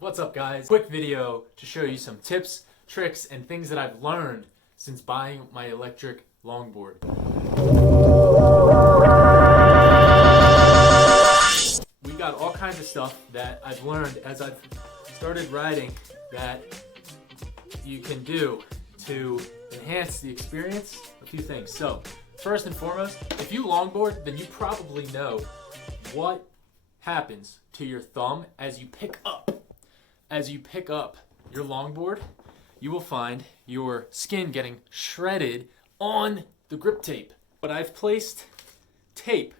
What's up, guys? Quick video to show you some tips, tricks, and things that I've learned since buying my electric longboard. We got all kinds of stuff that I've learned as I've started riding that you can do to enhance the experience. A few things. So, first and foremost, if you longboard, then you probably know what happens to your thumb as you pick up. As you pick up your longboard, you will find your skin getting shredded on the grip tape. But I've placed tape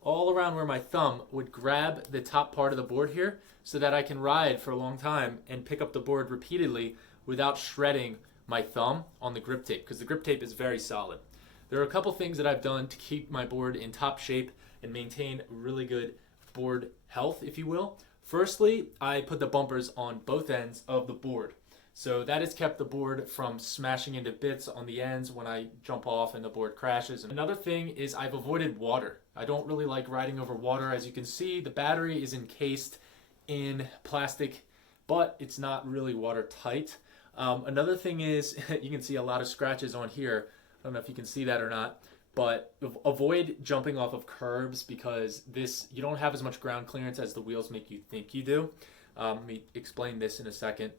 all around where my thumb would grab the top part of the board here so that I can ride for a long time and pick up the board repeatedly without shredding my thumb on the grip tape, because the grip tape is very solid. There are a couple things that I've done to keep my board in top shape and maintain really good board health, if you will. Firstly, I put the bumpers on both ends of the board. So that has kept the board from smashing into bits on the ends when I jump off and the board crashes. Another thing is I've avoided water. I don't really like riding over water. As you can see, the battery is encased in plastic, but it's not really watertight. Another thing is, you can see a lot of scratches on here. I don't know if you can see that or not, but avoid jumping off of curbs because you don't have as much ground clearance as the wheels make you think you do. Let me explain this in a second.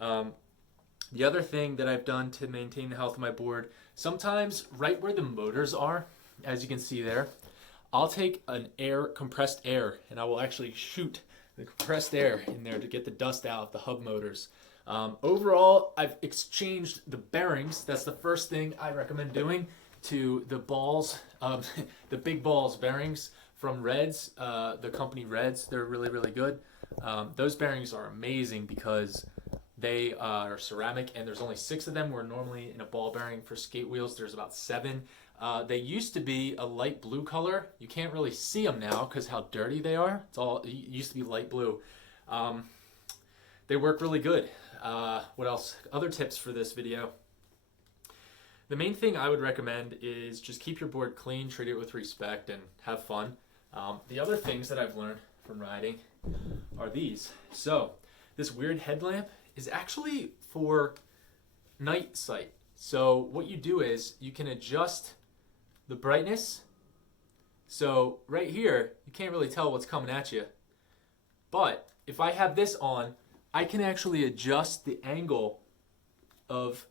The other thing that I've done to maintain the health of my board, sometimes right where the motors are, as you can see there, I'll take compressed air, and I will actually shoot the compressed air in there to get the dust out of the hub motors. Overall, I've exchanged the bearings. That's the first thing I recommend doing, to the balls, the big balls bearings from Reds, the company Reds. They're really, really good. Those bearings are amazing because they are ceramic, and there's only 6 of them, where normally in a ball bearing for skate wheels there's about 7. They used to be a light blue color. You can't really see them now because how dirty they are. It used to be light blue. They work really good. What else? Other tips for this video. The main thing I would recommend is just keep your board clean, treat it with respect, and have fun. The other things that I've learned from riding are these. So this weird headlamp is actually for night sight. So what you do is you can adjust the brightness. So right here, you can't really tell what's coming at you. But if I have this on, I can actually adjust the angle of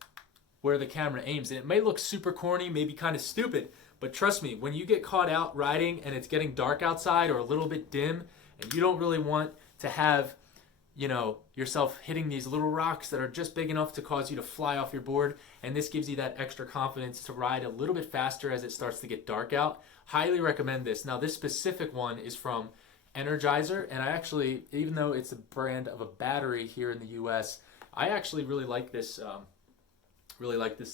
where the camera aims. And it may look super corny, maybe kind of stupid, but trust me, when you get caught out riding and it's getting dark outside or a little bit dim, and you don't really want to have, yourself hitting these little rocks that are just big enough to cause you to fly off your board, and this gives you that extra confidence to ride a little bit faster as it starts to get dark out. Highly recommend this. Now, this specific one is from Energizer, and I actually, even though it's a brand of a battery here in the US, I actually really like this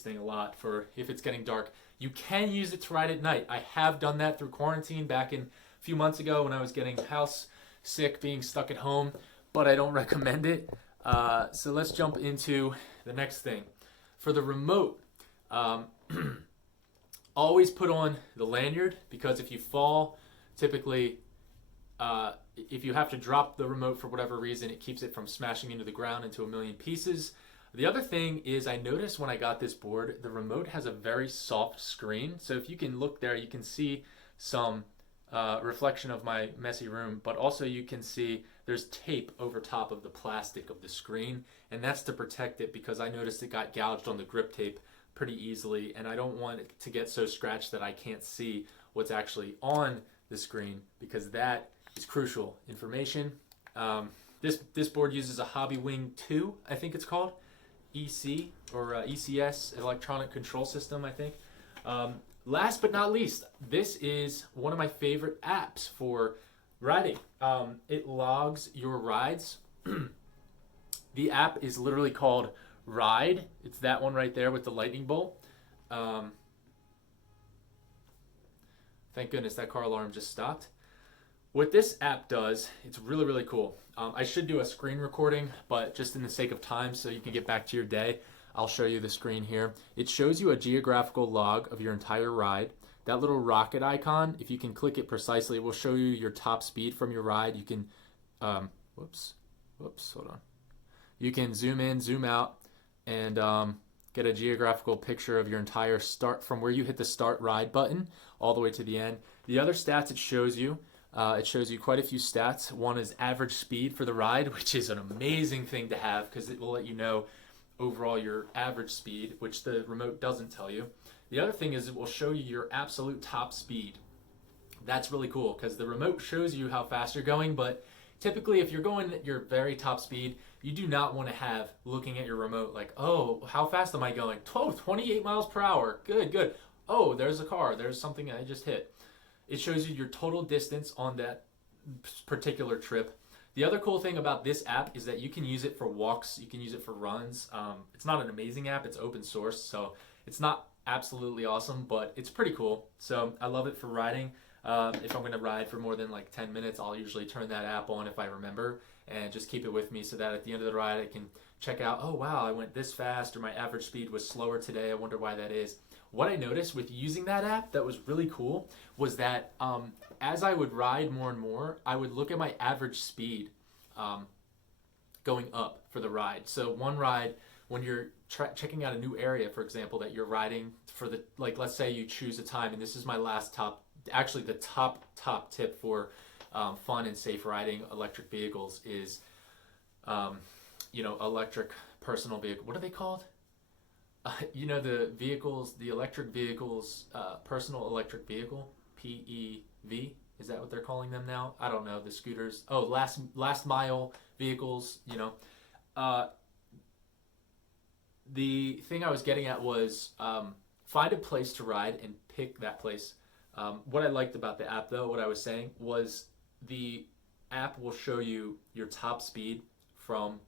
thing a lot for if it's getting dark. You can use it to ride at night. I have done that through quarantine back in a few months ago when I was getting house sick, being stuck at home, but I don't recommend it. So let's jump into the next thing. For the remote, always put on the lanyard, because if you fall, typically, if you have to drop the remote for whatever reason, it keeps it from smashing into the ground into a million pieces. The other thing is, I noticed when I got this board, the remote has a very soft screen. So if you can look there, you can see some reflection of my messy room, but also you can see there's tape over top of the plastic of the screen, and that's to protect it, because I noticed it got gouged on the grip tape pretty easily, and I don't want it to get so scratched that I can't see what's actually on the screen, because that is crucial information. This board uses a Hobby Wing 2, I think it's called, EC or ECS, electronic control system, I think. Last but not least, this is one of my favorite apps for riding. It logs your rides. The app is literally called Ride. It's that one right there with the lightning bolt. Thank goodness that car alarm just stopped. What this app does, it's really, really cool. I should do a screen recording, but just in the sake of time so you can get back to your day, I'll show you the screen here. It shows you a geographical log of your entire ride. That little rocket icon, if you can click it precisely, it will show you your top speed from your ride. You can, whoops, hold on. You can zoom in, zoom out, and get a geographical picture of your entire start from where you hit the start ride button all the way to the end. The other stats it shows you quite a few stats. One is average speed for the ride, which is an amazing thing to have because it will let you know overall your average speed, which the remote doesn't tell you. The other thing is it will show you your absolute top speed. That's really cool because the remote shows you how fast you're going, but typically if you're going at your very top speed, you do not want to have looking at your remote like, oh, how fast am I going? 28 miles per hour. Good, good. Oh, there's a car. There's something I just hit. It shows you your total distance on that particular trip. The other cool thing about this app is that you can use it for walks. You can use it for runs. It's not an amazing app. It's open source, so it's not absolutely awesome, but it's pretty cool. So I love it for riding. If I'm going to ride for more than like 10 minutes, I'll usually turn that app on if I remember and just keep it with me so that at the end of the ride I can check out, oh wow, I went this fast or my average speed was slower today. I wonder why that is. What I noticed with using that app that was really cool was that as I would ride more and more, I would look at my average speed going up for the ride. So one ride, when you're checking out a new area, for example, that you're riding for the, like let's say you choose a time, and this is my last actually the top tip for fun and safe riding electric vehicles is, electric personal vehicle. What are they called? The electric vehicles, personal electric vehicle, PEV. Is that what they're calling them now? I don't know. The scooters. Oh, last mile vehicles. The thing I was getting at was find a place to ride and pick that place. What I liked about the app, though, what I was saying was the app will show you your top speed from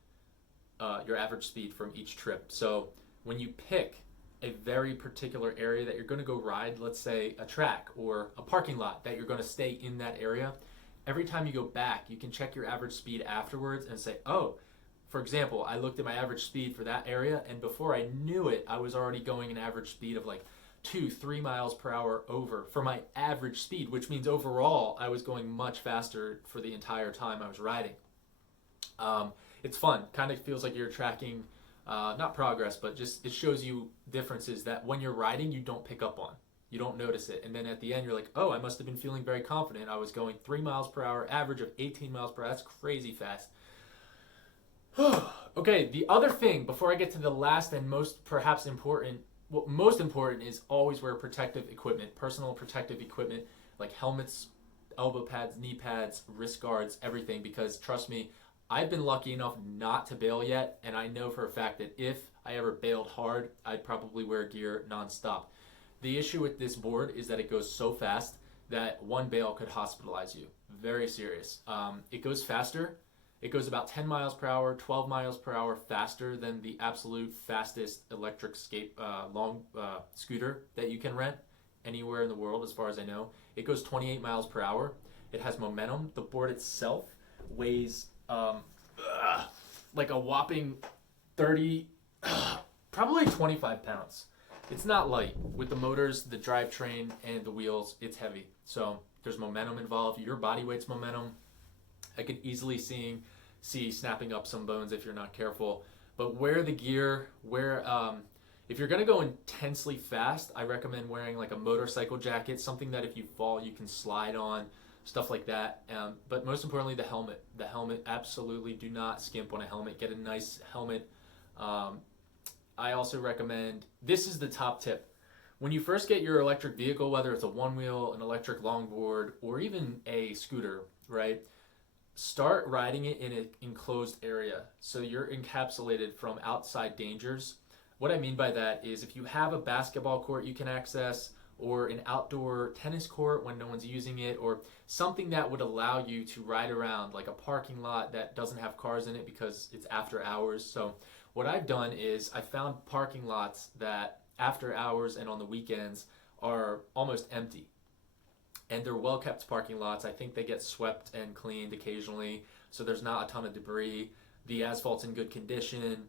your average speed from each trip. So when you pick a very particular area that you're going to go ride, let's say a track or a parking lot that you're going to stay in that area, every time you go back, you can check your average speed afterwards and say, oh, for example, I looked at my average speed for that area, and before I knew it, I was already going an average speed of like 2-3 miles per hour over for my average speed, which means overall I was going much faster for the entire time I was riding. It's fun. Kind of feels like you're tracking not progress, but just it shows you differences that when you're riding you don't pick up on. You don't notice it, and then at the end you're like, oh, I must have been feeling very confident. I was going 3 miles per hour, average of 18 miles per hour. That's crazy fast. Okay, the other thing before I get to the last and most important is always wear protective equipment, personal protective equipment like helmets, elbow pads, knee pads, wrist guards, everything, because trust me, I've been lucky enough not to bail yet, and I know for a fact that if I ever bailed hard, I'd probably wear gear nonstop. The issue with this board is that it goes so fast that one bail could hospitalize you. Very serious. It goes faster. It goes about 10 miles per hour, 12 miles per hour faster than the absolute fastest electric scooter that you can rent anywhere in the world, as far as I know. It goes 28 miles per hour. It has momentum. The board itself weighs like a whopping 30, probably 25 pounds. It's not light. With the motors, the drivetrain, and the wheels, it's heavy. So there's momentum involved. Your body weight's momentum. I could easily see snapping up some bones if you're not careful. But wear the gear. If you're going to go intensely fast, I recommend wearing like a motorcycle jacket, something that if you fall, you can slide on, stuff like that. But most importantly, the helmet. The helmet, absolutely do not skimp on a helmet. Get a nice helmet. I also recommend, this is the top tip. When you first get your electric vehicle, whether it's a one-wheel, an electric longboard, or even a scooter, right? Start riding it in an enclosed area so you're encapsulated from outside dangers. What I mean by that is if you have a basketball court you can access, or an outdoor tennis court when no one's using it, or something that would allow you to ride around, like a parking lot that doesn't have cars in it because it's after hours. So what I've done is I found parking lots that after hours and on the weekends are almost empty. And they're well-kept parking lots. I think they get swept and cleaned occasionally, so there's not a ton of debris. The asphalt's in good condition.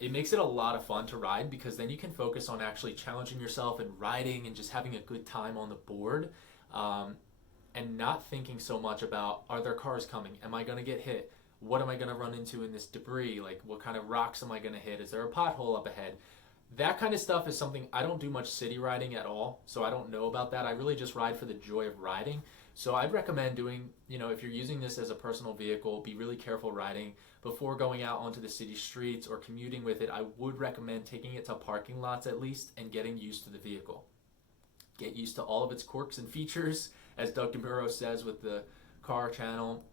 It makes it a lot of fun to ride because then you can focus on actually challenging yourself and riding and just having a good time on the board, and not thinking so much about, are there cars coming? Am I going to get hit? what am I going to run into in this debris? Like, what kind of rocks am I going to hit? Is there a pothole up ahead? That kind of stuff is something I don't do much city riding at all, so I don't know about that. I really just ride for the joy of riding. So I'd recommend doing, if you're using this as a personal vehicle, be really careful riding. Before going out onto the city streets or commuting with it, I would recommend taking it to parking lots at least and getting used to the vehicle. Get used to all of its quirks and features, as Doug DeMuro says with the car channel.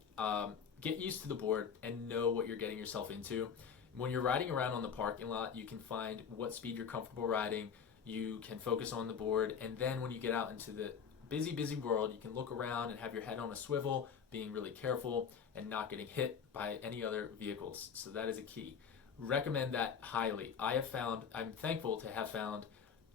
Get used to the board and know what you're getting yourself into. When you're riding around on the parking lot, you can find what speed you're comfortable riding. You can focus on the board, and then when you get out into the busy world, you can look around and have your head on a swivel, being really careful and not getting hit by any other vehicles. So that is a key. Recommend that highly. I'm thankful to have found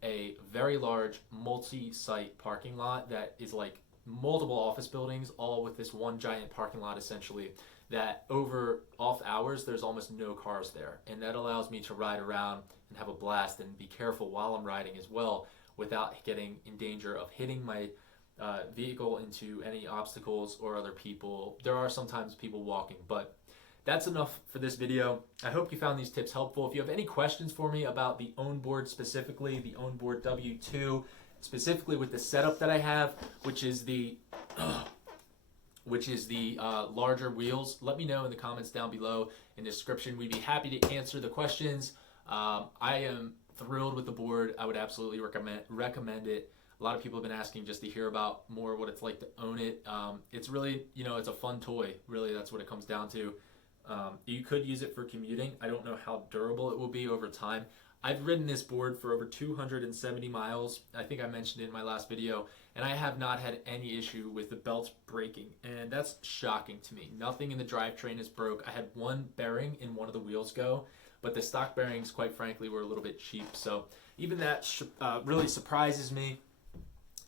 a very large multi-site parking lot that is like multiple office buildings, all with this one giant parking lot essentially, that over off hours there's almost no cars there, and that allows me to ride around and have a blast and be careful while I'm riding as well, without getting in danger of hitting my vehicle into any obstacles or other people. There are sometimes people walking, but that's enough for this video. I hope you found these tips helpful. If you have any questions for me about the Ownboard, specifically the Ownboard W2, specifically with the setup that I have, which is the larger wheels, let me know in the comments down below in the description. We'd be happy to answer the questions. I am thrilled with the board. I would absolutely recommend it. A lot of people have been asking just to hear about more what it's like to own it. It's really, it's a fun toy. Really, that's what it comes down to. You could use it for commuting. I don't know how durable it will be over time. I've ridden this board for over 270 miles. I think I mentioned it in my last video, and I have not had any issue with the belts breaking, and that's shocking to me. Nothing in the drivetrain is broke. I had one bearing in one of the wheels go, but the stock bearings, quite frankly, were a little bit cheap. So even that really surprises me.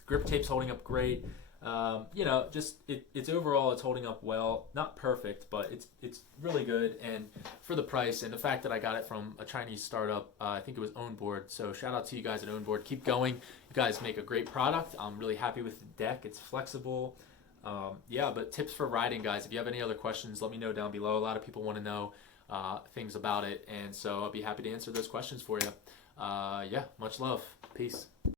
Grip tape's holding up great. It's overall, it's holding up well. Not perfect, but it's really good. And for the price and the fact that I got it from a Chinese startup, I think it was Ownboard. So shout out to you guys at Ownboard. Keep going. You guys make a great product. I'm really happy with the deck. It's flexible. But tips for riding, guys. If you have any other questions, let me know down below. A lot of people want to know things about it, and so I'll be happy to answer those questions for you. Much love. Peace.